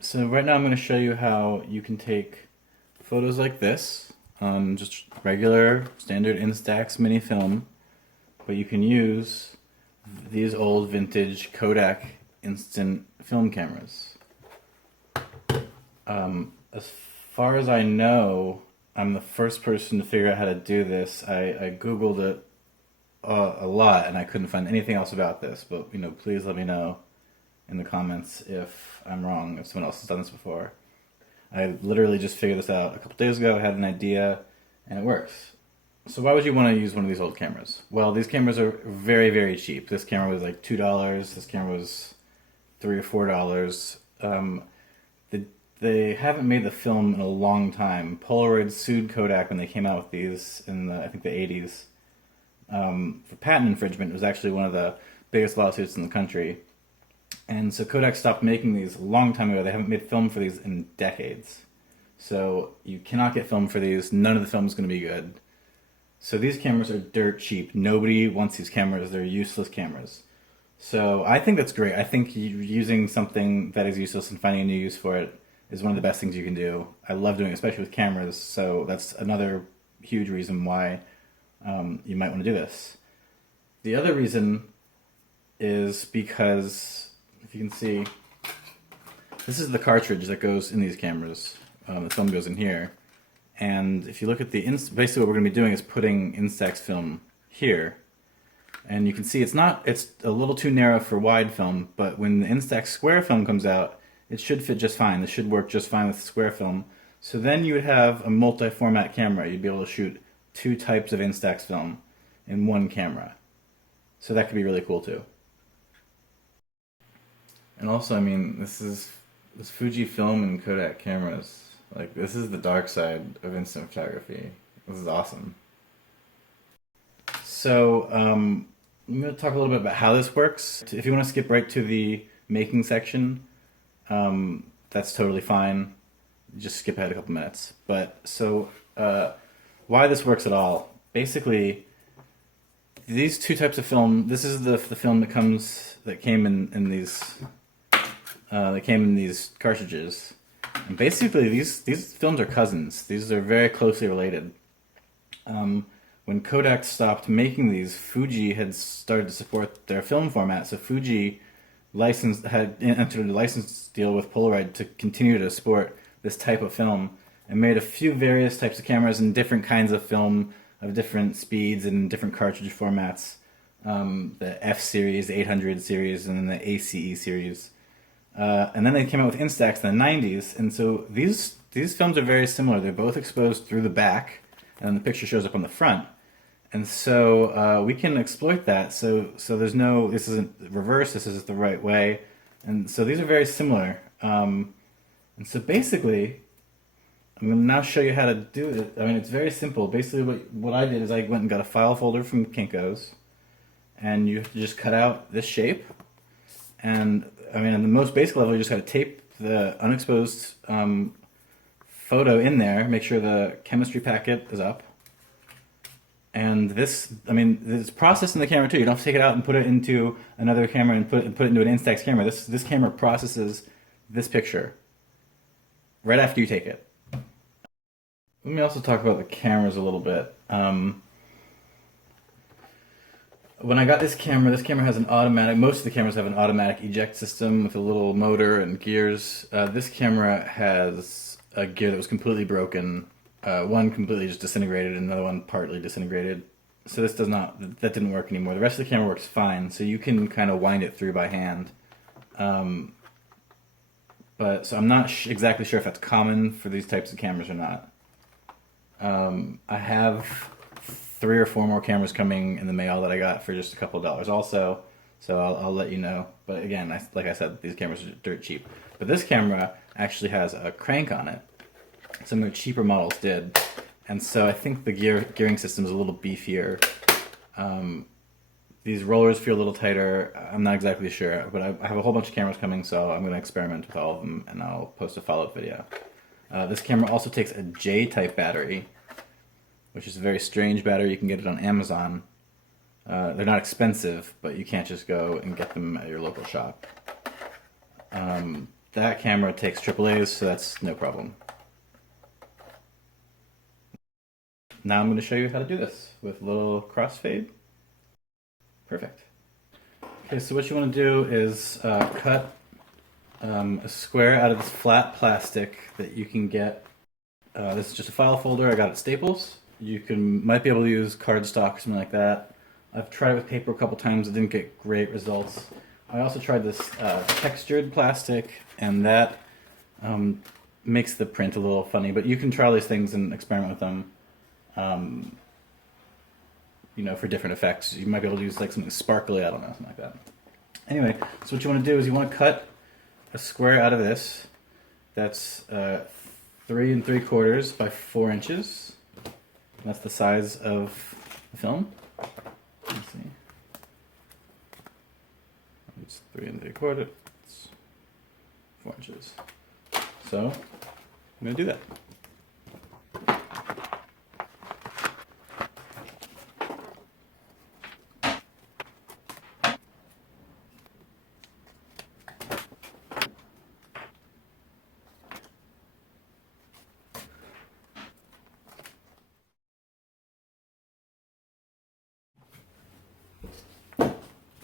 so right now I'm going to show you how you can take photos like this on just regular standard Instax Mini film, but you can use these old vintage Kodak Instant film cameras. As far as I know, I'm the first person to figure out how to do this. I Googled it a lot and I couldn't find anything else about this, but please let me know in the comments if I'm wrong, if someone else has done this before. I literally just figured this out a couple days ago. I had an idea and it works. So why would you want to use one of these old cameras? Well, these cameras are very, very cheap. This camera was like $2. This camera was $3 or $4. They haven't made the film in a long time. Polaroid sued Kodak when they came out with these in I think the 80s for patent infringement. It was actually one of the biggest lawsuits in the country. And so Kodak stopped making these a long time ago. They haven't made film for these in decades. So you cannot get film for these. None of the film is going to be good. So these cameras are dirt cheap. Nobody wants these cameras. They're useless cameras. So I think that's great. I think using something that is useless and finding a new use for it is one of the best things you can do. I love doing it, especially with cameras. So that's another huge reason why you might want to do this. The other reason is because, if you can see, this is the cartridge that goes in these cameras. The film goes in here. And if you look at basically what we're going to be doing is putting Instax film here. And you can see it's a little too narrow for wide film, but when the Instax square film comes out, it should fit just fine. This should work just fine with square film. So then you would have a multi-format camera. You'd be able to shoot two types of Instax film in one camera. So that could be really cool too. And also, I mean, this Fujifilm and Kodak cameras. Like, this is the dark side of instant photography. This is awesome. So, I'm going to talk a little bit about how this works. If you want to skip right to the making section, that's totally fine. Just skip ahead a couple minutes. But, so, why this works at all. Basically, these two types of film, this is the film that came in these cartridges. And basically, these films are cousins. These are very closely related. When Kodak stopped making these, Fuji had started to support their film format. So Fuji had entered a license deal with Polaroid to continue to support this type of film, and made a few various types of cameras and different kinds of film of different speeds and different cartridge formats. The F series, the 800 series, and then the ACE series. And then they came out with Instax in the 90s, and so these films are very similar. They're both exposed through the back, and the picture shows up on the front. And so we can exploit that. So this isn't reverse, this is the right way. And so these are very similar. And so basically, I'm going to now show you how to do it. I mean, it's very simple. Basically, what I did is I went and got a file folder from Kinko's, and you just cut out this shape. And I mean, on the most basic level, you just got to tape the unexposed photo in there, make sure the chemistry packet is up. And this, I mean, it's processed in the camera too. You don't have to take it out and put it into another camera and put it into an Instax camera. This camera processes this picture right after you take it. Let me also talk about the cameras a little bit. When I got this camera has an automatic, most of the cameras have an automatic eject system with a little motor and gears. This camera has a gear that was completely broken. One completely just disintegrated and another one partly disintegrated. So that didn't work anymore. The rest of the camera works fine, so you can kind of wind it through by hand. So I'm not exactly sure if that's common for these types of cameras or not. I have 3 or 4 more cameras coming in the mail that I got for just a couple of dollars also, so I'll let you know. But again, like I said, these cameras are dirt cheap. But this camera actually has a crank on it. Some of the cheaper models did, and so I think the gearing system is a little beefier. These rollers feel a little tighter. I'm not exactly sure, but I have a whole bunch of cameras coming, so I'm going to experiment with all of them, and I'll post a follow-up video. This camera also takes a J-type battery, which is a very strange battery. You can get it on Amazon. They're not expensive, but you can't just go and get them at your local shop. that camera takes AAAs, so that's no problem. Now I'm going to show you how to do this with a little crossfade. Perfect. Okay, so what you want to do is cut a square out of this flat plastic that you can get. This is just a file folder I got at Staples. You might be able to use cardstock or something like that. I've tried it with paper a couple times. It didn't get great results. I also tried this textured plastic, and that makes the print a little funny. But you can try all these things and experiment with them. You know, for different effects. You might be able to use like something sparkly, I don't know, something like that. Anyway, so what you want to do is you want to cut a square out of this. That's 3 3/4 by 4 inches. That's the size of the film. Let's see. It's 3 3/4, 4 inches. So I'm going to do that.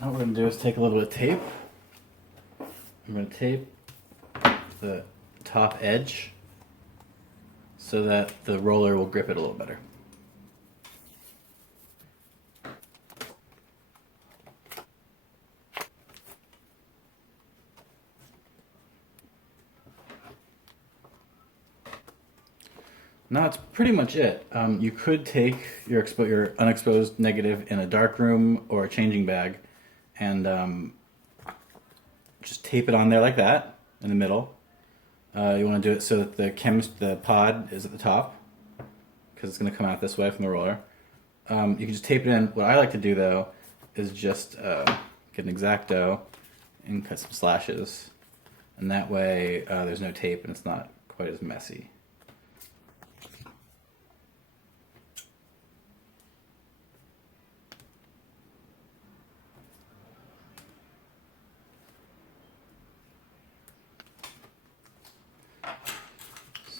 Now what we're going to do is take a little bit of tape. I'm going to tape the top edge so that the roller will grip it a little better. Now that's pretty much it. You could take your unexposed negative in a darkroom or a changing bag and just tape it on there like that in the middle. You want to do it so that the pod is at the top because it's going to come out this way from the roller. You can just tape it in. What I like to do though is just get an Exacto and cut some slashes, and that way there's no tape and it's not quite as messy.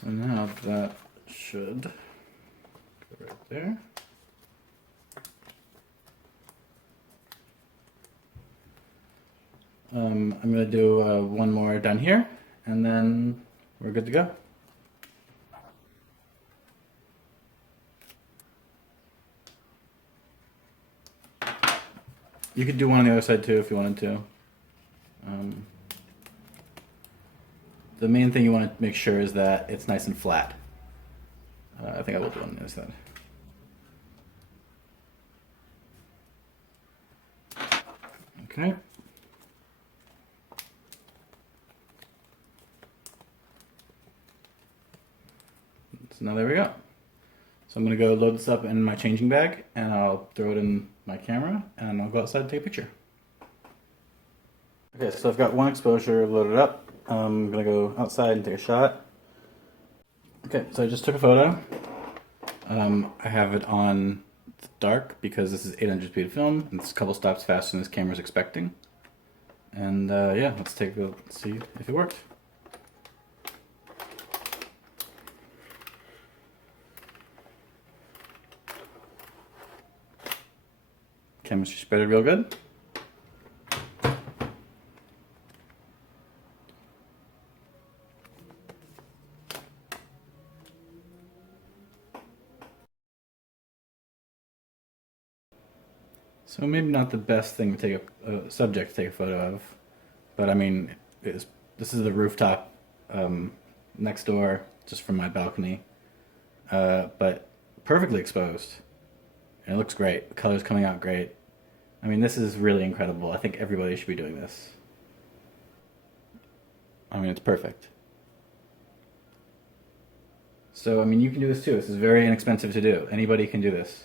So now that should go right there. I'm going to do one more down here, and then we're good to go. You could do one on the other side too if you wanted to. The main thing you want to make sure is that it's nice and flat. I think I will do one on the other side. Okay. So now there we go. So I'm going to go load this up in my changing bag, and I'll throw it in my camera, and I'll go outside and take a picture. Okay, so I've got one exposure loaded up. I'm going to go outside and take a shot. Okay, so I just took a photo. I have it on dark because this is 800 speed of film, and it's a couple stops faster than this camera's expecting. And yeah, let's see if it worked. Camera's spread real good. So maybe not the best thing to take a subject to take a photo of, but I mean, this is the rooftop next door, just from my balcony, but perfectly exposed, and it looks great. The color's coming out great. I mean, this is really incredible. I think everybody should be doing this. I mean, it's perfect. So, I mean, you can do this too. This is very inexpensive to do. Anybody can do this.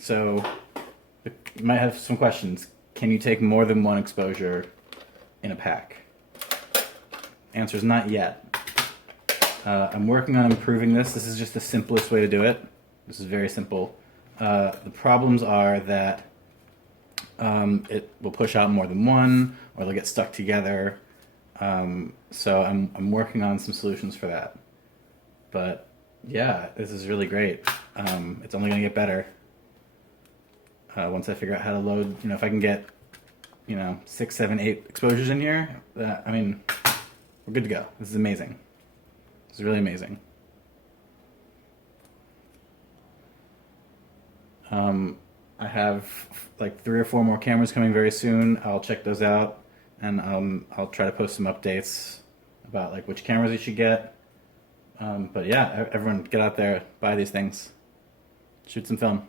So, you might have some questions. Can you take more than one exposure in a pack? Answer is not yet. I'm working on improving this. This is just the simplest way to do it. This is very simple. The problems are that it will push out more than one, or they'll get stuck together. So I'm working on some solutions for that. But yeah, this is really great. It's only going to get better once I figure out how to load. If I can get 6, 7, 8 exposures in here, I mean, we're good to go. This is amazing. This is really amazing. I have like 3 or 4 more cameras coming very soon. I'll check those out, and I'll try to post some updates about like which cameras you should get. But yeah, everyone get out there, buy these things, shoot some film.